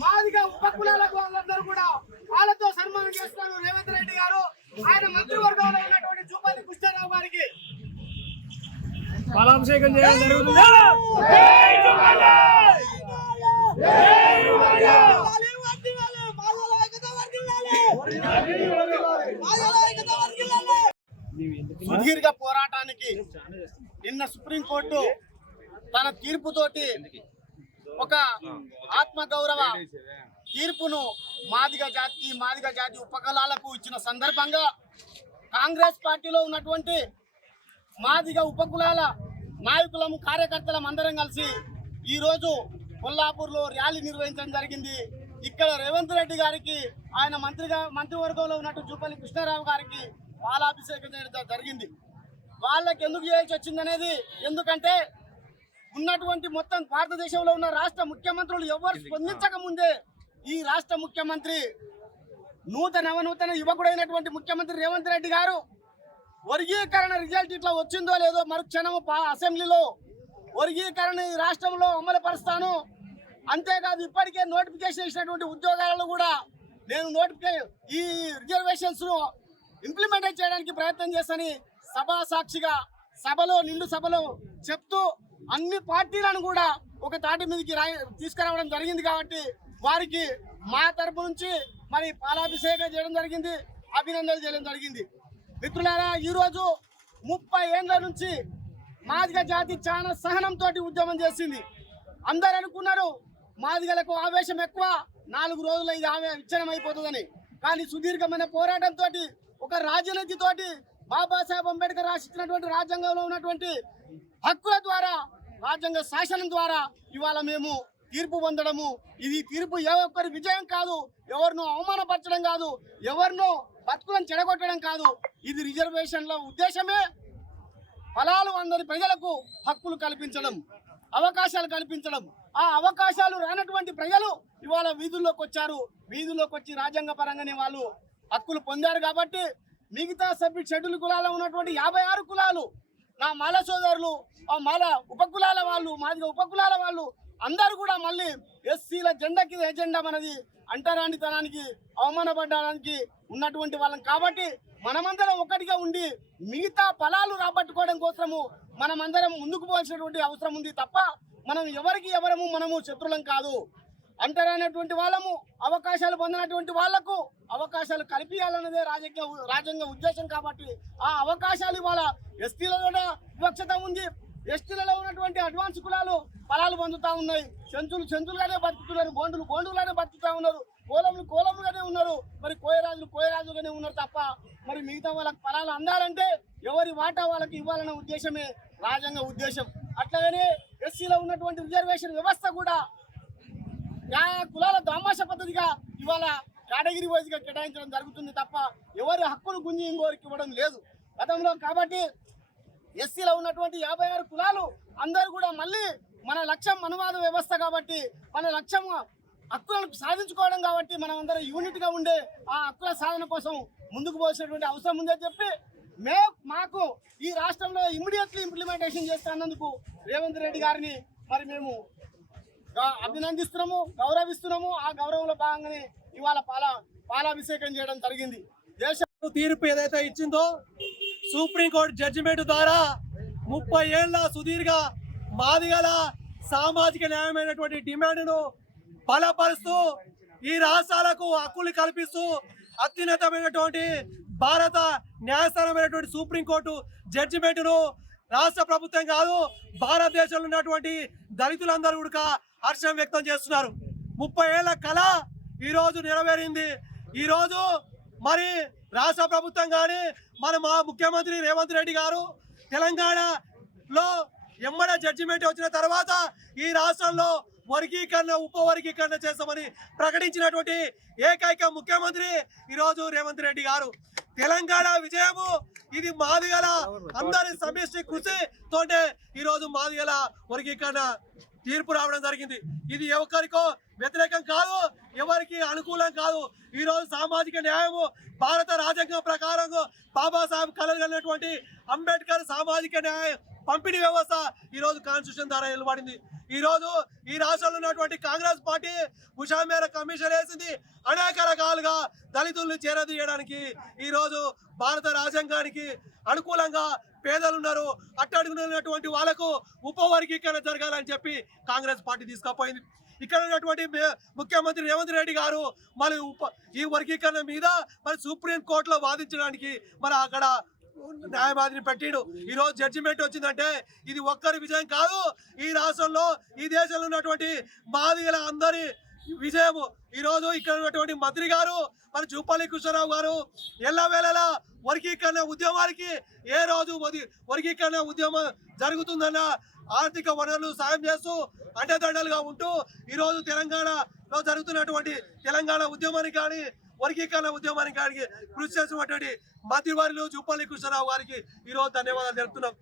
మాదిగా ఉపకులాల వాళ్ళందరూ కూడా వాళ్ళతో సన్మానం చేస్తున్నారు రేవంత్ రెడ్డి గారు. ఆయన మంత్రివర్గంలో ఉన్నటువంటి జూపల్లి కృష్ణారావు గారికి పాలాభిషేకం చేయడం జరుగుతుంది. సుదీర్ఘ పోరాటానికి నిన్న సుప్రీంకోర్టు తన తీర్పుతోటి ఒక ఆత్మగౌరవ తీర్పును మాదిగ జాతి ఉపకులాలకు ఇచ్చిన సందర్భంగా కాంగ్రెస్ పార్టీలో ఉన్నటువంటి మాదిగ ఉపకులాల నాయకులము కార్యకర్తలం అందరం కలిసి ఈరోజు కొల్లాపూర్లో ర్యాలీ నిర్వహించడం జరిగింది. ఇక్కడ రేవంత్ రెడ్డి గారికి ఆయన మంత్రివర్గంలో ఉన్నట్టు జూపల్లి కృష్ణారావు గారికి పాలాభిషేకం చేయడం జరిగింది. వాళ్ళకి ఎందుకు చేయాల్సి వచ్చింది అనేది, ఎందుకంటే ఉన్నటువంటి మొత్తం భారతదేశంలో ఉన్న రాష్ట్ర ముఖ్యమంత్రులు ఎవరు స్పందించక ముందే ఈ రాష్ట్ర ముఖ్యమంత్రి నవనూతన యువకుడైనటువంటి ముఖ్యమంత్రి రేవంత్ రెడ్డి గారు వర్గీకరణ రిజల్ట్ ఇట్లా వచ్చిందో లేదో మరుక్షణము అసెంబ్లీలో వర్గీకరణ ఈ రాష్ట్రంలో అమలు పరుస్తాను, అంతేకాదు ఇప్పటికే నోటిఫికేషన్ ఇచ్చినటువంటి ఉద్యోగాలను కూడా నేను ఈ రిజర్వేషన్స్ ను ఇంప్లిమెంట్ చేయడానికి ప్రయత్నం చేస్తానని సాక్షిగా నిండు సభలో చెప్తూ అన్ని పార్టీలను కూడా ఒక తాటి మీదకి తీసుకురావడం జరిగింది. కాబట్టి వారికి మా తరపు నుంచి మరి పాలాభిషేకం చేయడం జరిగింది, అభినందనలు చేయడం జరిగింది. మిత్రులారా, ఈరోజు 30 ఏళ్ల నుంచి మాదిగ జాతి చాలా సహనంతో ఉద్యమం చేసింది. అందరు అనుకున్నారు మాదిగలకు ఆవేశం ఎక్కువ, 4 రోజులు ఇది విచ్ఛిన్నం అయిపోతుందని. కానీ సుదీర్ఘమైన పోరాటంతో ఒక రాజనీతితోటి బాబాసాహెబ్ అంబేద్కర్ రాసిచ్చినటువంటి రాజ్యాంగంలో ఉన్నటువంటి హక్కుల ద్వారా, రాజ్యాంగ శాసనం ద్వారా ఇవాళ మేము తీర్పు పొందడము, ఇది తీర్పు ఏ ఒక్కరి విజయం కాదు, ఎవరినో అవమానపరచడం కాదు, ఎవరినో బతుకులను చెడగొట్టడం కాదు. ఇది రిజర్వేషన్ల ఉద్దేశమే ఫలాలు అందరి ప్రజలకు హక్కులు కల్పించడం, అవకాశాలు కల్పించడం. ఆ అవకాశాలు రానటువంటి ప్రజలు ఇవాళ వీధుల్లోకి వచ్చారు. వీధుల్లోకి వచ్చి రాజ్యాంగ పరంగానే వాళ్ళు హక్కులు పొందారు. కాబట్టి మిగతా షెడ్యూల్ కులాల్లో ఉన్నటువంటి 56 కులాలు, నా మాల సోదరులు, ఆ మాల ఉపకులాల వాళ్ళు, మాదిగ ఉపకులాల వాళ్ళు అందరూ కూడా మళ్ళీ ఎస్సీల జెండాకి ఎజెండా మనది అంటరానితనానికి అవమానపడడానికి ఉన్నటువంటి వాళ్ళం. కాబట్టి మనమందరం ఒకటిగా ఉండి మిగతా ఫలాలు రాబట్టుకోవడం కోసము మనమందరం ముందుకు పోవాల్సినటువంటి అవసరం ఉంది తప్ప మనం ఎవరము మనము శత్రులం కాదు. అంటరానటువంటి వాళ్ళము, అవకాశాలు పొందినటువంటి వాళ్లకు అవకాశాలు కల్పించాలన్నదే రాజ్యాంగ ఉద్దేశం. కాబట్టి ఆ అవకాశాలు ఇవాళ ఎస్టీలలో వివక్షత ఉంది. ఎస్టీలలో ఉన్నటువంటి అడ్వాన్స్ కులాలు ఫలాలు పొందుతా ఉన్నాయి. చెంచులుగానే బతుకుతున్నారు, గోండులానే బతుకుతా ఉన్నారు, కోలములుగానే ఉన్నారు, మరి కోయరాజులుగానే ఉన్నారు తప్ప మరి మిగతా వాళ్ళకి ఫలాలు అందాలంటే ఎవరి వాటా వాళ్ళకి ఇవ్వాలన్న ఉద్దేశమే రాజ్యాంగ ఉద్దేశం. అట్లాగనే ఎస్సీలో ఉన్నటువంటి రిజర్వేషన్ వ్యవస్థ కూడా కులాల దామాష పద్ధతిగా ఇవాళ కేటగిరీ వైజ్గా కేటాయించడం జరుగుతుంది తప్ప ఎవరి హక్కులు గుంజి ఇంకోరికి ఇవ్వడం లేదు గతంలో. కాబట్టి ఎస్సీలో ఉన్నటువంటి 56 కులాలు అందరూ కూడా మళ్ళీ మన లక్ష్యం మనవాద వ్యవస్థ కాబట్టి, మన లక్ష్యం హక్కులను సాధించుకోవడం కాబట్టి మనం అందరం యూనిట్గా ఉండే ఆ హక్కుల సాధన కోసం ముందుకు పోసేటువంటి అవసరం ఉందని చెప్పి మాకు ఈ రాష్ట్రంలో ఇమ్మీడియట్లీ ఇంప్లిమెంటేషన్ చేస్తున్నందుకు రేవంత్ రెడ్డి గారిని మరి మేము అభినందిస్తున్నాము, గౌరవిస్తున్నాము. ఆ గౌరవంలో భాగంగానే ఇవాళ పాలాభిషేకం చేయడం జరిగింది. దేశ తీర్పు ఏదైతే ఇచ్చిందో సుప్రీంకోర్టు జడ్జిమెంట్ ద్వారా 30 ఏళ్ల సుదీర్ఘ మాదిగల సామాజిక న్యాయమైనటువంటి డిమాండ్ను బలపరుస్తూ ఈ రాష్ట్రాలకు హక్కులు కల్పిస్తూ అత్యున్నతమైనటువంటి భారత న్యాయస్థానమైనటువంటి సుప్రీంకోర్టు జడ్జిమెంట్ను రాష్ట్ర ప్రభుత్వం కాదు భారతదేశంలో ఉన్నటువంటి దళితులందరూ కూడా హర్షం వ్యక్తం చేస్తున్నారు. 30 ఏళ్ల కళ ఈరోజు నెరవేరింది. ఈరోజు మరి రాష్ట్ర ప్రభుత్వం కానీ మా ముఖ్యమంత్రి రేవంత్ రెడ్డి గారు తెలంగాణలో ఎమ్మడ జడ్జిమెంట్ వచ్చిన తర్వాత ఈ రాష్ట్రంలో వర్గీకరణ ఉపవర్గీకరణ చేస్తామని ప్రకటించినటువంటి ఏకైక ముఖ్యమంత్రి ఈరోజు రేవంత్ రెడ్డి గారు. తెలంగాణ విజయము ఇది మాదిగల అందరి సమిష్టి కృషి తోటే ఈరోజు మాదిగల వర్గీకరణ తీర్పు రావడం జరిగింది. ఇది ఎవరికో వ్యతిరేకం కాదు, ఎవరికి అనుకూలం కాదు. ఈరోజు సామాజిక న్యాయము భారత రాజ్యాంగం ప్రకారం బాబాసాహెబ్ కలగలిగినటువంటి అంబేద్కర్ సామాజిక న్యాయ పంపిణీ వ్యవస్థ ఈరోజు కాన్స్టిట్యూషన్ ద్వారా నిలబడింది. ఈరోజు ఈ రాష్ట్రంలో ఉన్నటువంటి కాంగ్రెస్ పార్టీ ముషామేర కమిషన్ వేసింది. అనేక రకాలుగా దళితుల్ని చేరదీయడానికి ఈరోజు భారత రాజ్యాంగానికి అనుకూలంగా పేదలు ఉన్నారు, అట్టడుగునటువంటి వాళ్ళకు ఉపవర్గీకరణ జరగాలని చెప్పి కాంగ్రెస్ పార్టీ తీసుకుపోయింది. ఇక్కడ ఉన్నటువంటి ముఖ్యమంత్రి రేవంత్ రెడ్డి గారు మరి ఈ వర్గీకరణ మీద మరి సుప్రీం కోర్టులో వాదించడానికి మరి అక్కడ న్యాయవాదిని పెట్టిండు. ఈరోజు జడ్జిమెంట్ వచ్చిందంటే ఇది ఒక్కరి విజయం కాదు, ఈ రాష్ట్రంలో ఈ దేశంలో ఉన్నటువంటి మాదిగల అందరి విజయము. ఈరోజు ఇక్కడ ఉన్నటువంటి మంత్రి గారు మరి జూపల్లి కృష్ణారావు గారు ఎల్లవేళలా వర్గీకరణ ఉద్యమానికి ఏ రోజు వర్గీకరణ ఉద్యమం జరుగుతుందన్న ఆర్థిక వనరులు సాయం చేస్తూ అండదండలుగా ఉంటూ ఈరోజు తెలంగాణలో జరుగుతున్నటువంటి తెలంగాణ ఉద్యమానికి కానీ వర్గీకరణ ఉద్యమానికి కానీ కృషి చేసినటువంటి మంత్రివర్యులు జూపల్లి కృష్ణారావు గారికి ఈరోజు ధన్యవాదాలు తెలుపుతున్నాం.